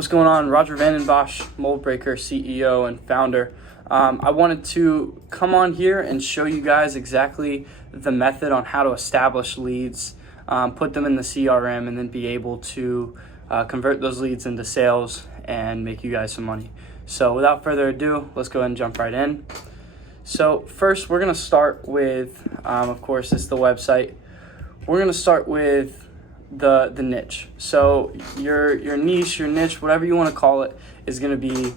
What's going on? Roger Vandenbosch, Moldbreaker CEO and founder. I wanted to come on here and show you guys exactly the method on how to establish leads, put them in the CRM, and then be able to convert those leads into sales and make you guys some money. So without further ado, let's go ahead and jump right in. So first, we're going to start with, of course, it's the website. We're going to start with the niche. So your niche, your niche, whatever you want to call it, is going to be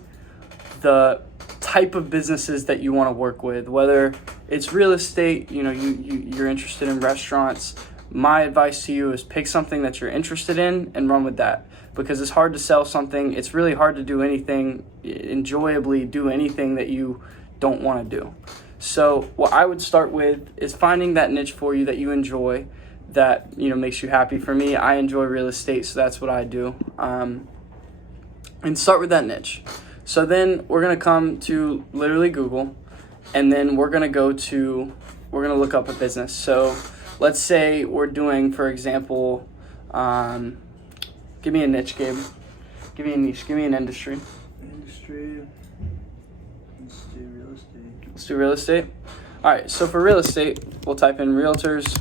the type of businesses that you want to work with. Whether it's real estate, you're interested in restaurants. My advice to you is pick something that you're interested in and run with that, because it's hard to sell something. It's really hard to do anything, enjoyably do anything that you don't want to do. So what I would start with is finding that niche for you that you enjoy, that makes you happy. For me, I enjoy real estate, so that's what I do. And start with that niche. So then we're gonna come to literally Google, and then we're gonna look up a business. So let's say we're doing, for example, give me a niche, Gabe. Give me a niche. Give me an industry. Industry. Let's do real estate. Let's do real estate. All right. So for real estate, we'll type in realtors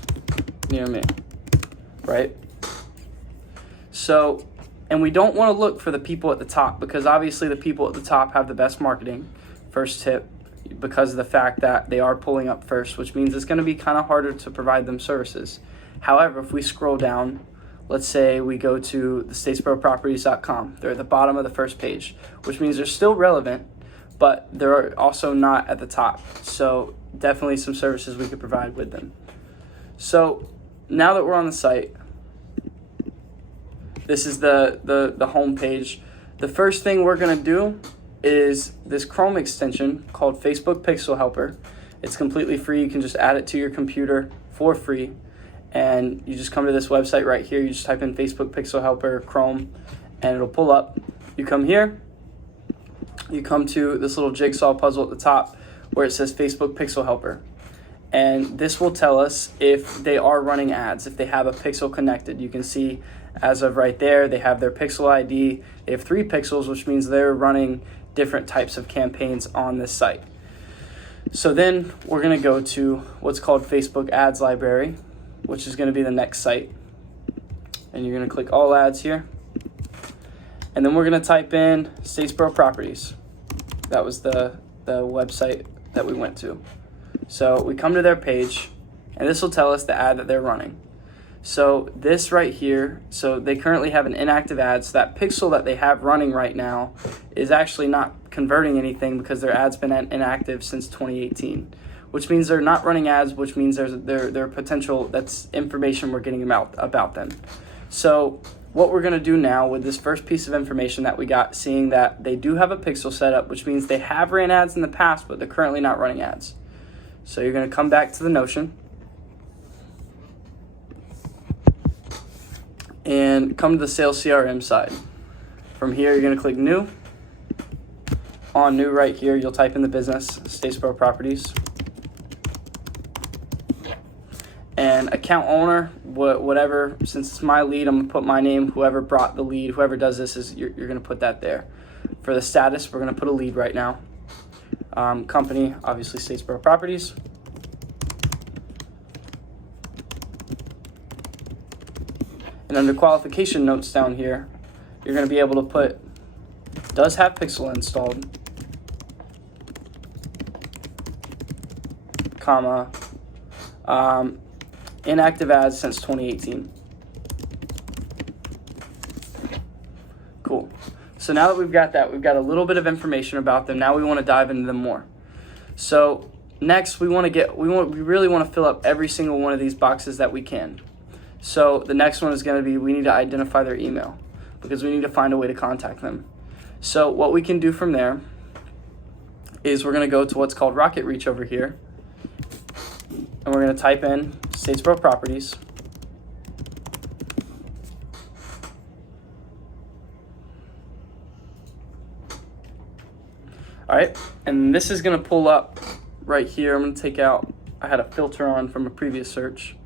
near me, right? So, and we don't want to look for the people at the top, because obviously the people at the top have the best marketing. First tip, because of the fact that they are pulling up first, which means it's going to be kind of harder to provide them services. However, if we scroll down, let's say we go to the statesboroproperties.com. They're at the bottom of the first page, which means they're still relevant, but they're also not at the top. So definitely some services we could provide with them. So now that we're on the site, this is the home page. The first thing we're going to do is this Chrome extension called Facebook Pixel Helper. It's completely free. You can just add it to your computer for free. And you just come to this website right here. You just type in Facebook Pixel Helper Chrome, and it'll pull up. You come here. You come to this little jigsaw puzzle at the top where it says Facebook Pixel Helper. And this will tell us if they are running ads, if they have a pixel connected. You can see as of right there, they have their pixel ID. They have 3 pixels, which means they're running different types of campaigns on this site. So then we're going to go to what's called Facebook Ads Library, which is going to be the next site. And you're going to click all ads here. And then we're going to type in Statesboro Properties. That was the website that we went to. So we come to their page, and this will tell us the ad that they're running. So this right here, so they currently have an inactive ad. So that pixel that they have running right now is actually not converting anything, because their ad's been inactive since 2018, which means they're not running ads, which means their potential, that's information we're getting about them. So what we're going to do now with this first piece of information that we got, seeing that they do have a pixel set up, which means they have ran ads in the past, but they're currently not running ads. So you're going to come back to the Notion and come to the sales CRM side. From here, you're going to click new. On new right here, you'll type in the business, Statesboro Properties. And account owner, whatever, since it's my lead, I'm going to put my name. Whoever brought the lead, whoever does this, you're going to put that there. For the status, we're going to put a lead right now. Company, obviously Statesboro Properties. And under qualification notes down here, you're going to be able to put, does have pixel installed, comma, inactive ads since 2018. Cool. So now that we've got that, we've got a little bit of information about them. Now we want to dive into them more. So next, we really want to fill up every single one of these boxes that we can. So the next one is going to be, we need to identify their email, because we need to find a way to contact them. So what we can do from there is we're going to go to what's called Rocket Reach over here, and we're going to type in Statesboro Properties. All right, and this is going to pull up right here. I'm going to take out, I had a filter on from a previous search.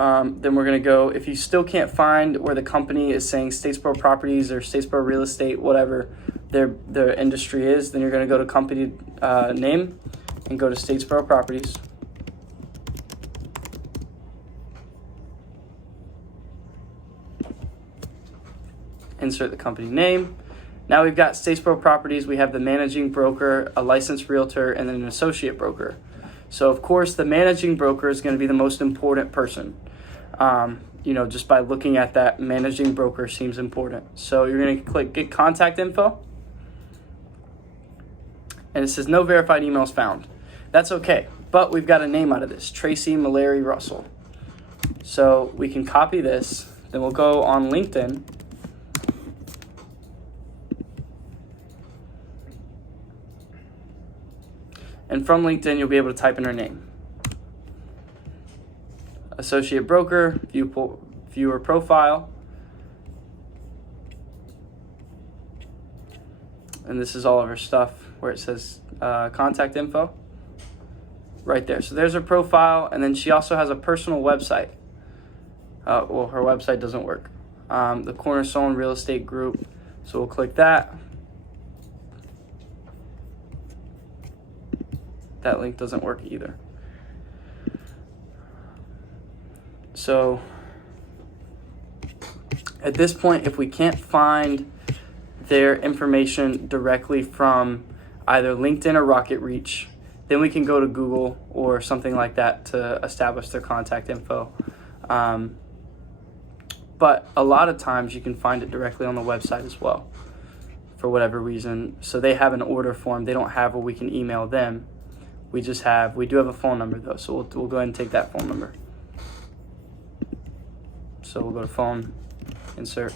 Then we're going to go, if you still can't find where the company is saying Statesboro Properties or Statesboro Real Estate, whatever their industry is, then you're going to go to company name and go to Statesboro Properties. Insert the company name. Now we've got Statesboro Properties. We have the managing broker, a licensed realtor, and then an associate broker. So of course, the managing broker is going to be the most important person. Just by looking at that, managing broker seems important. So you're going to click Get Contact Info. And it says no verified emails found. That's okay, but we've got a name out of this, Tracy Mallory Russell. So we can copy this, then we'll go on LinkedIn. And from LinkedIn, you'll be able to type in her name. Associate broker, viewer profile. And this is all of her stuff where it says contact info. Right there. So there's her profile. And then she also has a personal website. Her website doesn't work. The Cornerstone Real Estate Group. So we'll click that. That link doesn't work either. So at this point, if we can't find their information directly from either LinkedIn or Rocket Reach, then we can go to Google or something like that to establish their contact info. But a lot of times you can find it directly on the website as well, for whatever reason. So they have an order form they don't have where we can email them. We do have a phone number though, so we'll go ahead and take that phone number. So we'll go to phone, insert.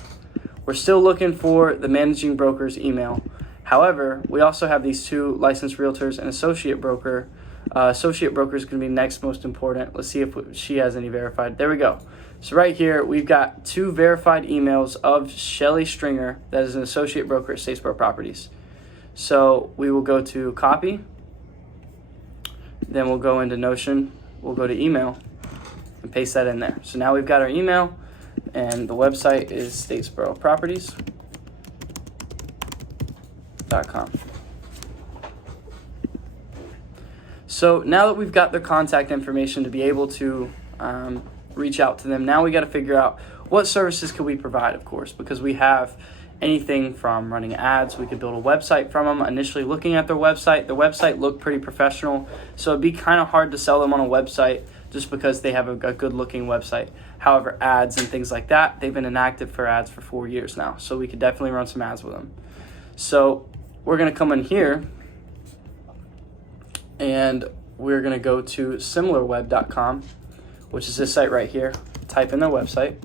We're still looking for the managing broker's email. However, we also have these two licensed realtors and associate broker. Associate broker is going to be next most important. Let's see if she has any verified. There we go. So right here, we've got 2 verified emails of Shelly Stringer, that is an associate broker at Statesboro Properties. So we will go to copy. Then we'll go into Notion, we'll go to email and paste that in there. So now we've got our email and the website is statesboroproperties.com. So now that we've got their contact information to be able to reach out to them, now we got to figure out what services could we provide, of course, because we have anything from running ads. We could build a website from them. Initially looking at their website looked pretty professional, so it'd be kind of hard to sell them on a website just because they have a good looking website. However, ads and things like that, they've been inactive for ads for 4 years now, so we could definitely run some ads with them. So we're going to come in here and we're going to go to similarweb.com, which is this site right here. Type in their website.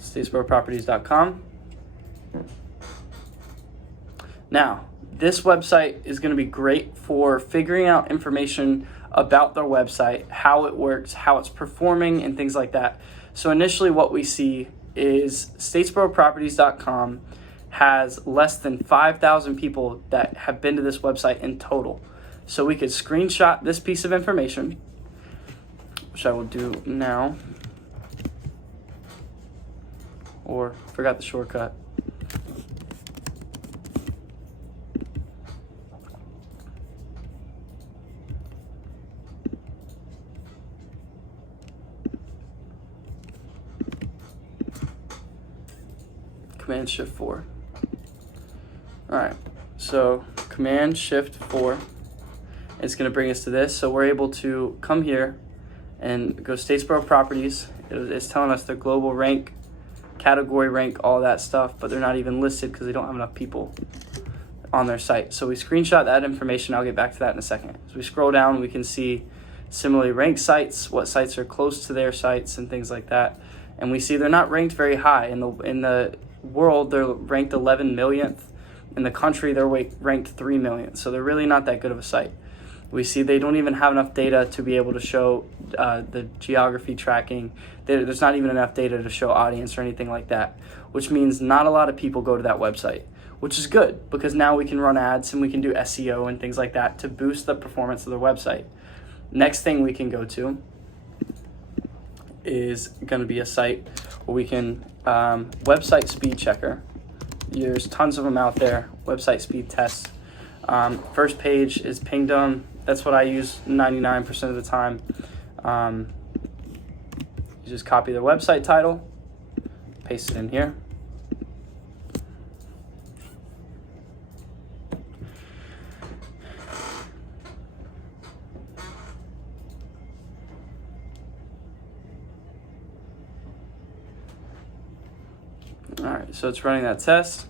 Statesboroproperties.com. Now, this website is going to be great for figuring out information about their website, how it works, how it's performing, and things like that. So initially what we see is Statesboroproperties.com has less than 5,000 people that have been to this website in total. So we could screenshot this piece of information, which I will do now. Or forgot the shortcut. Command Shift 4. Alright, so Command Shift 4. It's going to bring us to this. So we're able to come here and go Statesboro Properties. It's telling us their global rank, category rank, all that stuff, but they're not even listed because they don't have enough people on their site. So we screenshot that information. I'll get back to that in a second. As we scroll down, we can see similarly ranked sites, what sites are close to their sites and things like that. And we see they're not ranked very high. In the world, they're ranked 11 millionth. In the country, they're ranked 3 millionth. So they're really not that good of a site. We see they don't even have enough data to be able to show the geography tracking. There's not even enough data to show audience or anything like that, which means not a lot of people go to that website, which is good because now we can run ads and we can do SEO and things like that to boost the performance of their website. Next thing we can go to is going to be a site where we can website speed checker. There's tons of them out there. Website speed tests. First page is Pingdom. That's what I use 99% of the time. You just copy the website title, paste it in here. All right, so it's running that test,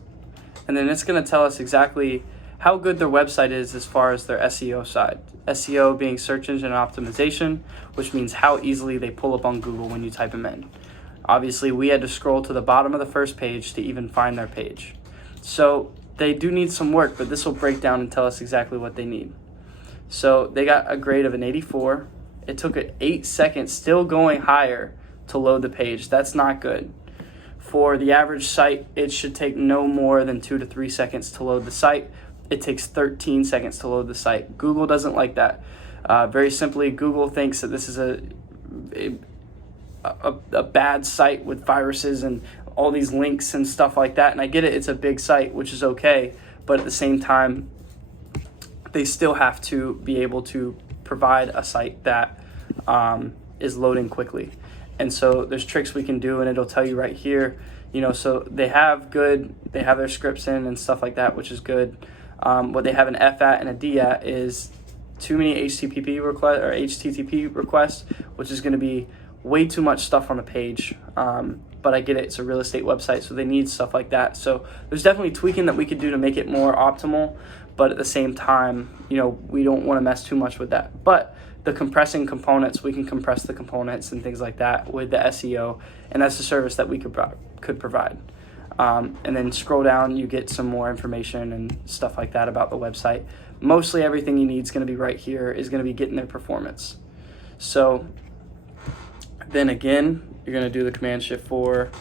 and then it's going to tell us exactly how good their website is as far as their SEO side. SEO being search engine optimization, which means how easily they pull up on Google when you type them in. Obviously, we had to scroll to the bottom of the first page to even find their page. So they do need some work, but this will break down and tell us exactly what they need. So they got a grade of an 84. It took 8 seconds, still going higher, to load the page. That's not good. For the average site, it should take no more than 2 to 3 seconds to load the site. It takes 13 seconds to load the site. Google doesn't like that. Very simply, Google thinks that this is a bad site with viruses and all these links and stuff like that. And I get it, it's a big site, which is okay. But at the same time, they still have to be able to provide a site that is loading quickly. And so there's tricks we can do, and it'll tell you right here, so they have their scripts in and stuff like that, which is good. What they have an F at and a D at is too many HTTP requests, which is going to be way too much stuff on the page. But I get it, it's a real estate website, so they need stuff like that. So there's definitely tweaking that we could do to make it more optimal, but at the same time, we don't want to mess too much with that. But the compressing components, we can compress the components and things like that with the SEO, and that's the service that we could provide. And then scroll down, you get some more information and stuff like that about the website. Mostly everything you need is going to be right here, is going to be getting their performance. So then again, you're going to do the Command-Shift-4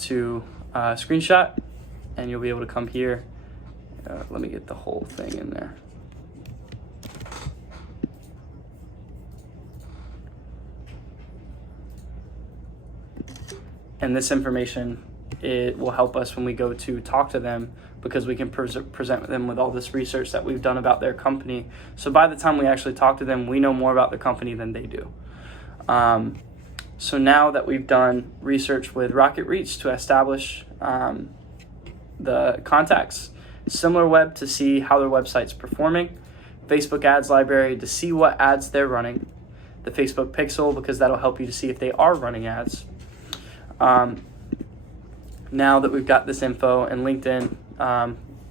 to screenshot, and you'll be able to come here. Let me get the whole thing in there. And this information, it will help us when we go to talk to them, because we can present them with all this research that we've done about their company. So by the time we actually talk to them, we know more about the company than they do. So now that we've done research with RocketReach to establish the contacts, SimilarWeb to see how their website's performing, Facebook Ads Library to see what ads they're running, the Facebook Pixel because that'll help you to see if they are running ads. Now that we've got this info, and LinkedIn,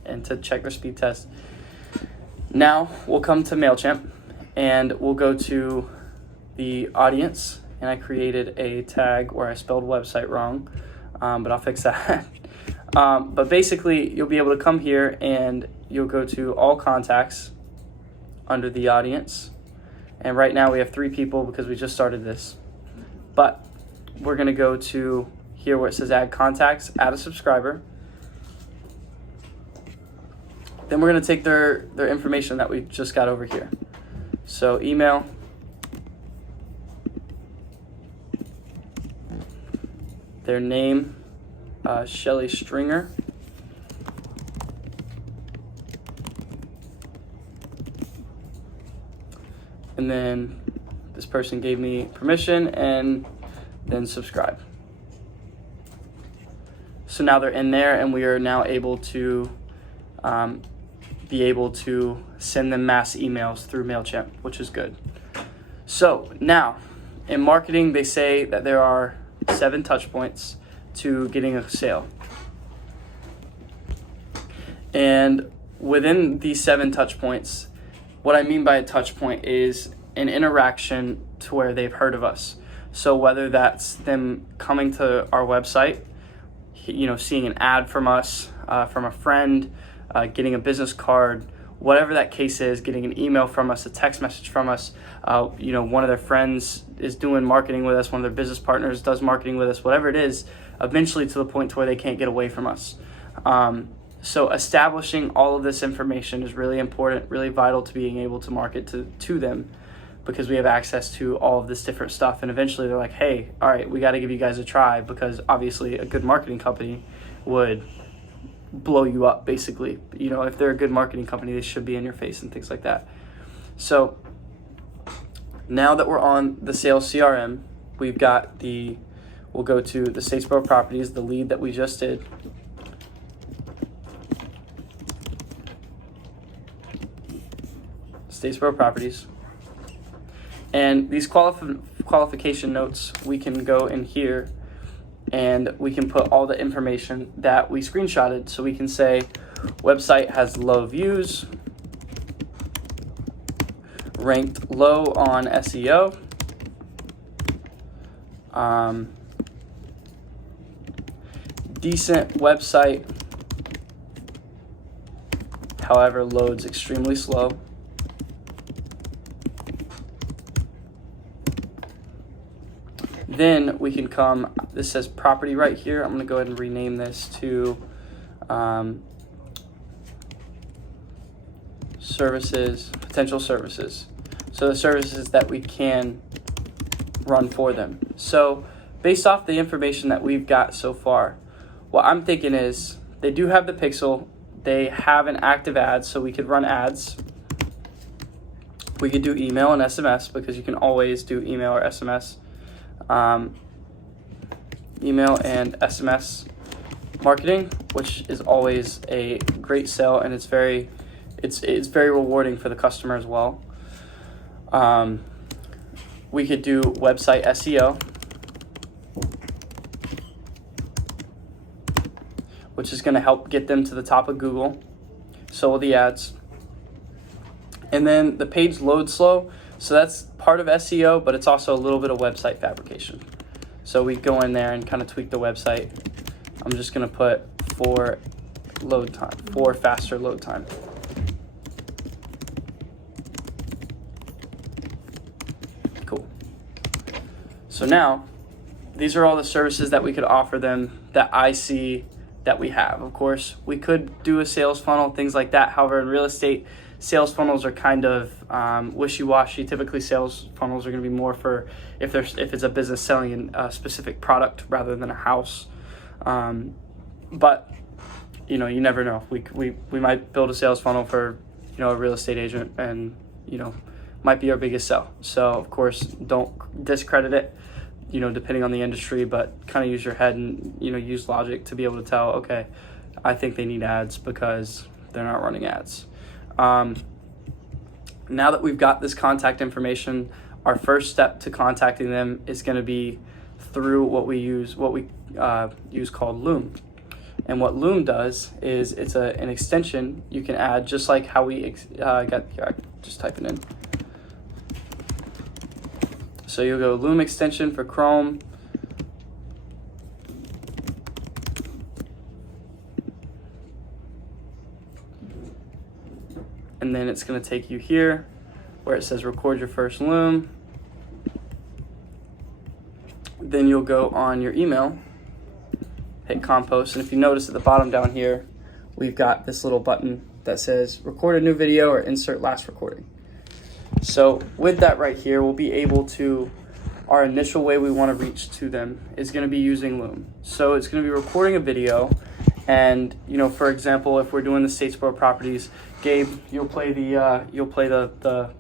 and to check their speed test, now we'll come to MailChimp and we'll go to the audience, and I created a tag where I spelled website wrong, but I'll fix that. But basically, you'll be able to come here and you'll go to all contacts under the audience. And right now we have 3 people because we just started this. But we're going to go to here where it says add contacts, add a subscriber. Then we're going to take their information that we just got over here. So email, their name, Shelly Stringer. And then this person gave me permission, and then subscribe. So now they're in there, and we are now able to be able to send them mass emails through MailChimp, which is good. So now in marketing, they say that there are 7 touch points to getting a sale. And within these 7 touch points, what I mean by a touch point is an interaction to where they've heard of us. So whether that's them coming to our website, seeing an ad from us, from a friend, getting a business card, whatever that case is, getting an email from us, a text message from us, one of their friends is doing marketing with us, one of their business partners does marketing with us, whatever it is, eventually to the point to where they can't get away from us. So establishing all of this information is really important, really vital to being able to market to them, because we have access to all of this different stuff. And eventually they're like, hey, all right, we got to give you guys a try, because obviously a good marketing company would blow you up, basically. You know, if they're a good marketing company, they should be in your face and things like that. So now that we're on the sales CRM, we'll go to the Statesboro Properties, the lead that we just did. Statesboro Properties. And these qualification notes, we can go in here and we can put all the information that we screenshotted. So we can say website has low views, ranked low on SEO, decent website, however loads extremely slow. Then we can come, this says property right here. I'm going to go ahead and rename this to services, potential services. So the services that we can run for them. So based off the information that we've got so far, what I'm thinking is they do have the pixel. They have an active ad, so we could run ads. We could do email and SMS, because you can always do email or SMS. Email and SMS marketing, which is always a great sell, and it's very rewarding for the customer as well. We could do website SEO, which is going to help get them to the top of Google. So will the ads. And then the page loads slow. So that's part of SEO, but it's also a little bit of website fabrication. So we go in there and kind of tweak the website. I'm just going to put for faster load time. Cool. So now, these are all the services that we could offer them that I see that we have. Of course, we could do a sales funnel, things like that. However, in real estate, sales funnels are kind of wishy-washy. Typically, sales funnels are going to be more for if it's a business selling a specific product rather than a house. But you know, you never know. We might build a sales funnel for, you know, a real estate agent, and you know, might be our biggest sell. So of course, don't discredit it, you know, depending on the industry, but kind of use your head and, you know, use logic to be able to tell, okay, I think they need ads because they're not running ads. Now that we've got this contact information, our first step to contacting them is going to be through what we use called Loom. And what Loom does is it's an extension you can add, just like how we just type it in. So you'll go Loom extension for Chrome. And then it's going to take you here where it says record your first Loom. Then you'll go on your email, hit compost, and if you notice at the bottom down here, we've got this little button that says record a new video or insert last recording. So with that right here, we'll be able to, our initial way we want to reach to them is going to be using Loom. So it's going to be recording a video, and you know, for example, if we're doing the Statesboro Properties, Gabe, you'll play the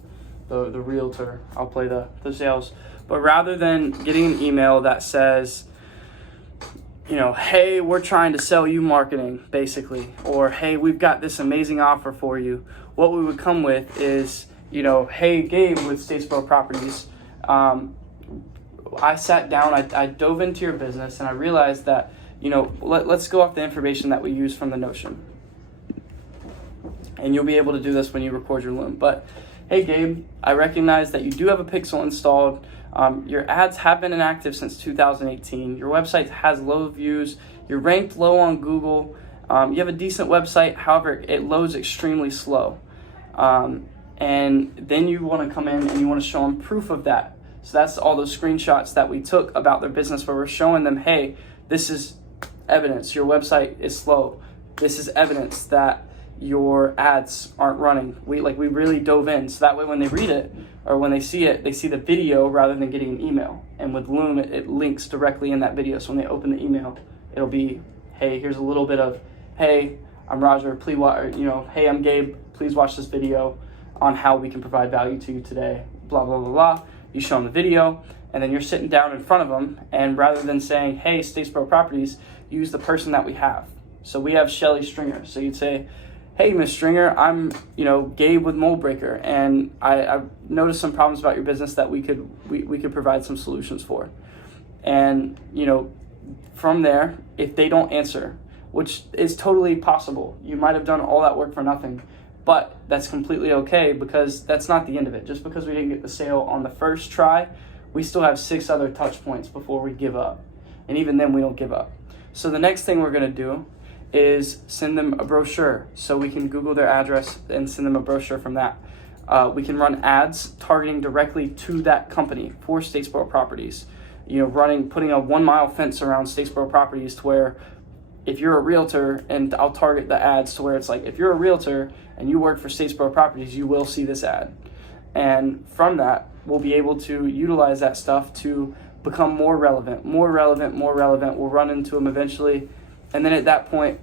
realtor, I'll play the sales. But rather than getting an email that says, you know, hey, we're trying to sell you marketing, basically, or hey, we've got this amazing offer for you, what we would come with is, you know, hey, Gabe with Statesboro Properties, I sat down, I dove into your business, and I realized that, you know, let's go off the information that we use from the Notion. And you'll be able to do this when you record your Loom. But hey, Gabe, I recognize that you do have a pixel installed. Your ads have been inactive since 2018. Your website has low views. You're ranked low on Google. You have a decent website. However, it loads extremely slow. And then you want to come in and you want to show them proof of that. So that's all those screenshots that we took about their business, where we're showing them, hey, this is evidence. Your website is slow. this is evidence that your ads aren't running. We really dove in, so that way when they read it or when they see it, they see the video rather than getting an email. And with Loom, it links directly in that video. So when they open the email, it'll be, hey, here's a little bit of, hey, I'm Roger, please watch, hey, I'm Gabe, please watch this video on how we can provide value to you today, blah, blah, blah, blah. You show them the video, and then you're sitting down in front of them, and rather than saying, hey, Statesboro Properties, use the person that we have. So we have Shelly Stringer. So you'd say, hey, Miss Stringer, I'm, Gabe with Moldbreaker, and I've noticed some problems about your business that we could provide some solutions for. And, from there, if they don't answer, which is totally possible, you might have done all that work for nothing, but that's completely okay, because that's not the end of it. Just because we didn't get the sale on the first try, we still have 6 other touch points before we give up. And even then, we don't give up. So the next thing we're going to do is send them a brochure, so we can Google their address and send them a brochure from that. We can run ads targeting directly to that company for Statesboro Properties. Putting a 1-mile fence around Statesboro Properties to where if you're a realtor, and I'll target the ads to where it's like, if you're a realtor and you work for Statesboro Properties, you will see this ad. And from that, we'll be able to utilize that stuff to become more relevant. We'll run into them eventually. And then at that point,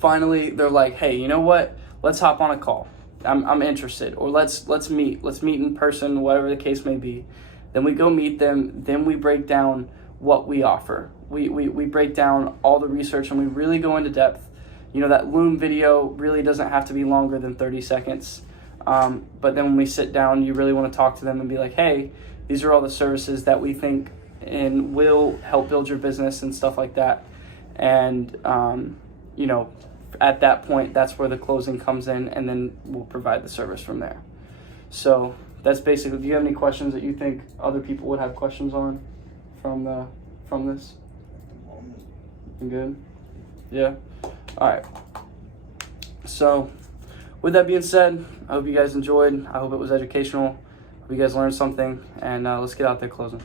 finally, they're like, hey, you know what? Let's hop on a call. I'm interested. Or let's meet. Let's meet in person, whatever the case may be. Then we go meet them. Then we break down what we offer. We break down all the research, and we really go into depth. That Loom video really doesn't have to be longer than 30 seconds. But then when we sit down, you really want to talk to them and be like, hey, these are all the services that we think and will help build your business and stuff like that. And, at that point, that's where the closing comes in, and then we'll provide the service from there. So that's basically, do you have any questions that you think other people would have questions on from this? You good? Yeah? All right. So with that being said, I hope you guys enjoyed. I hope it was educational. I hope you guys learned something, and let's get out there closing.